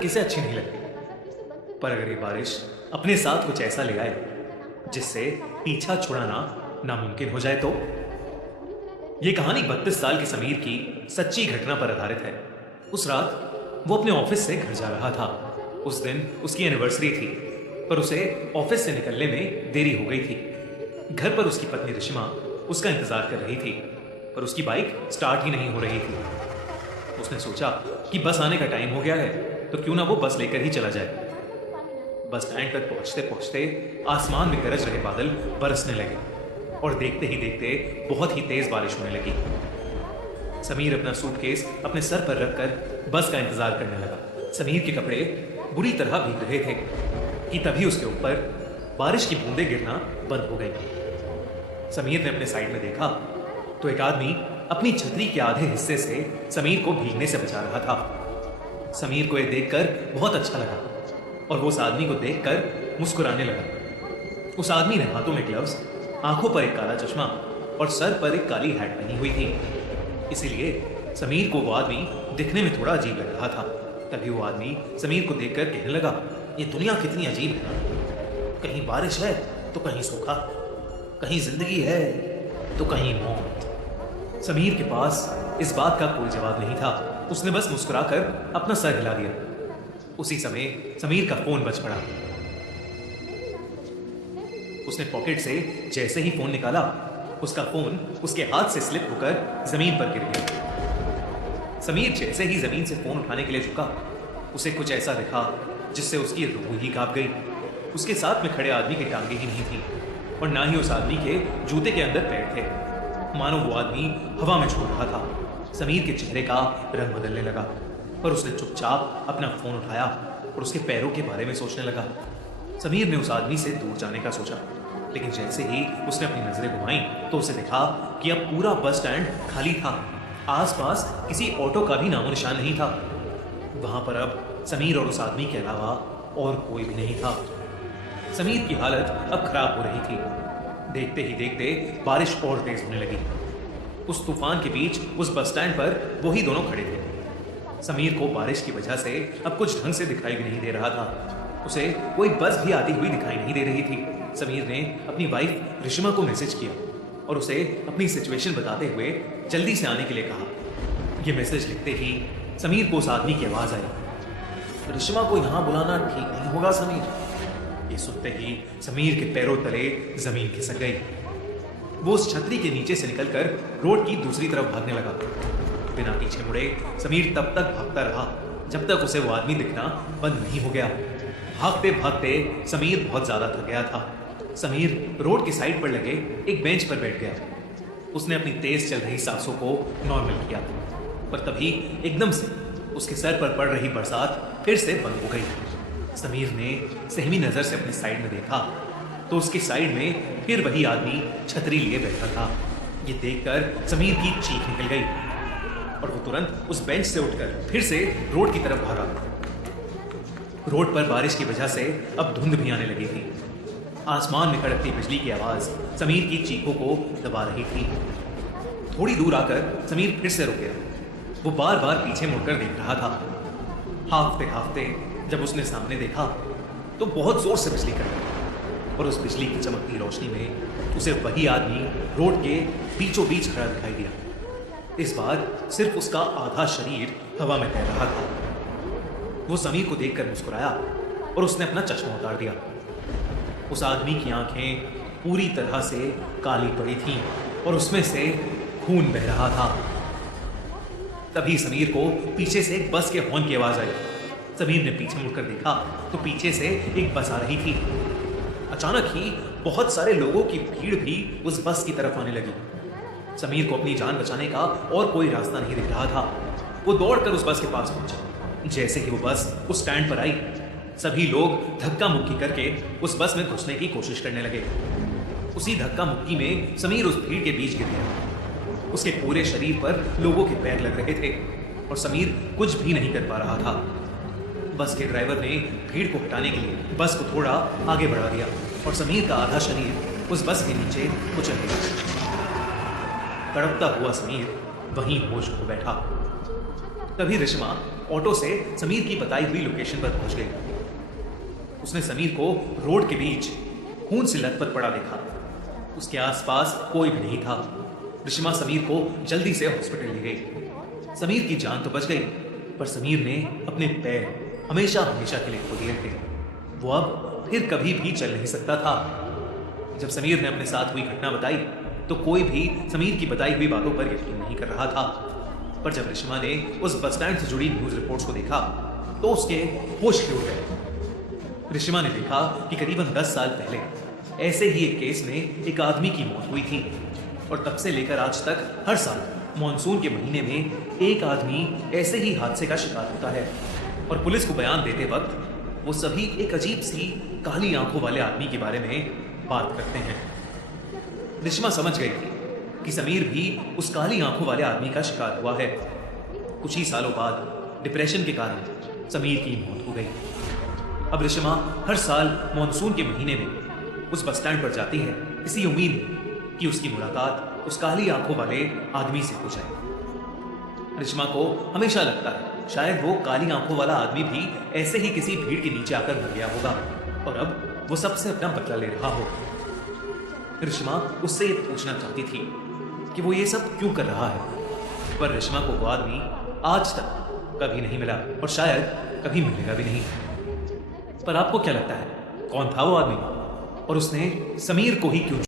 किसे अच्छी नहीं लगती। पर अगर ये बारिश अपने साथ कुछ ऐसा ले आए जिससे पीछा छुड़ाना नामुमकिन हो जाए तो। ये कहानी 32 साल के समीर की सच्ची घटना पर आधारित है। उस रात वो अपने ऑफिस से घर जा रहा था। उस दिन उसकी एनिवर्सरी थी, पर उसे ऑफिस से निकलने में देरी हो गई थी। घर पर उसकी पत्नी रिशिमा उसका इंतजार कर रही थी, पर उसकी बाइक स्टार्ट ही नहीं हो रही थी। उसने सोचा कि बस आने का टाइम हो गया है, तो क्यों ना वो बस लेकर ही चला जाए। बस स्टैंड तक पहुंचते पहुंचते आसमान में गरज रहे बादल बरसने लगे और देखते ही देखते बहुत ही तेज बारिश होने लगी। समीर अपना सूटकेस अपने सर पर रखकर बस का इंतजार करने लगा। समीर के कपड़े बुरी तरह भीग रहे थे कि तभी उसके ऊपर बारिश की बूंदें गिरना बंद हो गई। समीर ने अपने साइड में देखा तो एक आदमी अपनी छतरी के आधे हिस्से से समीर को भीगने से बचा रहा था। समीर को यह देखकर बहुत अच्छा लगा और वो उस आदमी को देखकर मुस्कुराने लगा। उस आदमी ने हाथों में ग्लव्स, आंखों पर एक काला चश्मा और सर पर एक काली हैट पहनी हुई थी। इसीलिए समीर को वो आदमी दिखने में थोड़ा अजीब लग रहा था। तभी वो आदमी समीर को देखकर कहने लगा, ये दुनिया कितनी अजीब है। कहीं बारिश है तो कहीं सूखा, कहीं जिंदगी है तो कहीं मौत। समीर के पास इस बात का कोई जवाब नहीं था। उसने बस मुस्कुराकर अपना सर हिला दिया। उसी समय समीर का फोन बज पड़ा। उसने पॉकेट से जैसे ही फोन निकाला, उसका फोन उसके हाथ से स्लिप होकर जमीन पर गिर गया। समीर जैसे ही जमीन से फोन उठाने के लिए झुका, उसे कुछ ऐसा दिखा जिससे उसकी रूह ही कांप गई। उसके साथ में खड़े आदमी की टांगे ही नहीं थी और ना ही उस आदमी के जूते के अंदर पैर थे। मानो वो आदमी हवा में छोड़ रहा था। समीर के चेहरे का रंग बदलने लगा, पर उसने चुपचाप अपना फोन उठाया और उसके पैरों के बारे में सोचने लगा। समीर ने उस आदमी से दूर जाने का सोचा, लेकिन जैसे ही उसने अपनी नजरें घुमाई तो उसे दिखा कि अब पूरा बस स्टैंड खाली था। आसपास किसी ऑटो का भी नामो निशान नहीं था। वहां पर अब समीर और उस आदमी के अलावा और कोई भी नहीं था। समीर की हालत अब खराब हो रही थी। देखते ही देखते बारिश और तेज होने लगी। उस तूफान के बीच उस बस स्टैंड पर वही दोनों खड़े थे। समीर को बारिश की वजह से अब कुछ ढंग से दिखाई भी नहीं दे रहा था। उसे कोई बस भी आती हुई दिखाई नहीं दे रही थी। समीर ने अपनी वाइफ रिशिमा को मैसेज किया और उसे अपनी सिचुएशन बताते हुए जल्दी से आने के लिए कहा। यह मैसेज लिखते ही समीर को उस आदमी की आवाज आई, रिशिमा को यहां बुलाना ठीक नहीं होगा समीर। ये सुनते ही समीर के पैरों तले जमीन खिसक गई। वो उस छतरी के नीचे से निकलकर रोड की दूसरी तरफ भागने लगा। बिना पीछे मुड़े समीर तब तक भागता रहा जब तक उसे वो आदमी दिखना बंद नहीं हो गया। भागते भागते समीर बहुत ज्यादा थक गया था। समीर रोड की साइड पर लगे एक बेंच पर बैठ गया। उसने अपनी तेज चल रही सांसों को नॉर्मल किया, पर तभी एकदम से उसके सर पर पड़ रही बरसात फिर से बंद हो गई। समीर ने सहमी नजर से अपनी साइड में देखा तो उसकी साइड में फिर वही आदमी छतरी लिए बैठा था। ये देखकर समीर की चीख निकल गई और वो तुरंत उस बेंच से उठकर फिर से रोड की तरफ भागा। रोड पर बारिश की वजह से अब धुंध भी आने लगी थी। आसमान में कड़कती बिजली की आवाज समीर की चीखों को दबा रही थी। थोड़ी दूर आकर समीर फिर से रुक गया। वो बार बार पीछे मुड़कर देख रहा था। हाफते हाफते जब उसने सामने देखा तो बहुत जोर से बिजली कड़की और उस बिजली की चमकती रोशनी में उसे वही आदमी रोड के बीचों बीच खड़ा दिखाई दिया। इस बार सिर्फ उसका आधा शरीर हवा में तैर रहा था। वो समीर को देखकर मुस्कुराया और उसने अपना चश्मा उतार दिया। उस आदमी की आंखें पूरी तरह से काली पड़ी थीं और उसमें से खून बह रहा था। तभी समीर को पीछे से एक बस के हॉर्न की आवाज आई। समीर ने पीछे मुड़कर देखा तो पीछे से एक बस आ रही थी। अचानक ही बहुत सारे लोगों की भीड़ भी उस बस की तरफ आने लगी। समीर को अपनी जान बचाने का और कोई रास्ता नहीं दिख रहा था। वो दौड़कर उस बस के पास पहुंचा। जैसे ही वो बस उस स्टैंड पर आई, सभी लोग धक्का मुक्की करके उस बस में घुसने की कोशिश करने लगे। उसी धक्का मुक्की में समीर उस भीड़ के बीच गिर गया। उसके पूरे शरीर पर लोगों के पैर लग रहे थे और समीर कुछ भी नहीं कर पा रहा था। बस के ड्राइवर ने भीड़ को हटाने के लिए बस को थोड़ा आगे बढ़ा दिया और समीर का आधा शरीर उस बस के नीचे कुचल गया। तड़पता हुआ समीर वहीं होश खो बैठा। तभी रिश्मा ऑटो से समीर की बताई हुई लोकेशन पर पहुंच गई। उसने समीर को रोड के बीच खून से लथपथ पड़ा देखा। उसके आसपास कोई भी नहीं था। रिश्मा समीर को जल्दी से हॉस्पिटल ले गई। समीर की जान तो बच गई, पर समीर ने अपने पैर हमेशा हमेशा के लिए खो दिए थे। वो अब फिर कभी भी चल नहीं सकता था। जब समीर ने अपने साथ हुई घटना बताई तो कोई भी समीर की बताई हुई बातों पर यकीन नहीं कर रहा था। पर जब रिश्मा ने उस बस स्टैंड से जुड़ी न्यूज रिपोर्ट्स को देखा तो उसके होश ही उड़ गए। रिश्मा ने देखा कि करीबन 10 साल पहले ऐसे ही एक केस में एक आदमी की मौत हुई थी, और तब से लेकर आज तक हर साल मॉनसून के महीने में एक आदमी ऐसे ही हादसे का शिकार होता है। और पुलिस को बयान देते वक्त वो सभी एक अजीब सी काली आंखों वाले आदमी के बारे में बात करते हैं। रिश्मा समझ गई थी कि समीर भी उस काली आंखों वाले आदमी का शिकार हुआ है। कुछ ही सालों बाद डिप्रेशन के कारण समीर की मौत हो गई। अब रिश्मा हर साल मॉनसून के महीने में उस बस स्टैंड पर जाती है, इसी उम्मीद में कि उसकी मुलाकात उस काली आंखों वाले आदमी से हो जाए। रिश्मा को हमेशा लगता है शायद वो काली आंखों वाला आदमी भी ऐसे ही किसी भीड़ के नीचे आकर मर गया होगा और अब वो सबसे अपना बदला ले रहा हो। रिश्मा उससे ये पूछना चाहती थी कि वो ये सब क्यों कर रहा है, पर रिश्मा को वो आदमी आज तक कभी नहीं मिला और शायद कभी मिलेगा भी नहीं। पर आपको क्या लगता है, कौन था वो आदमी और उसने समीर को ही क्यों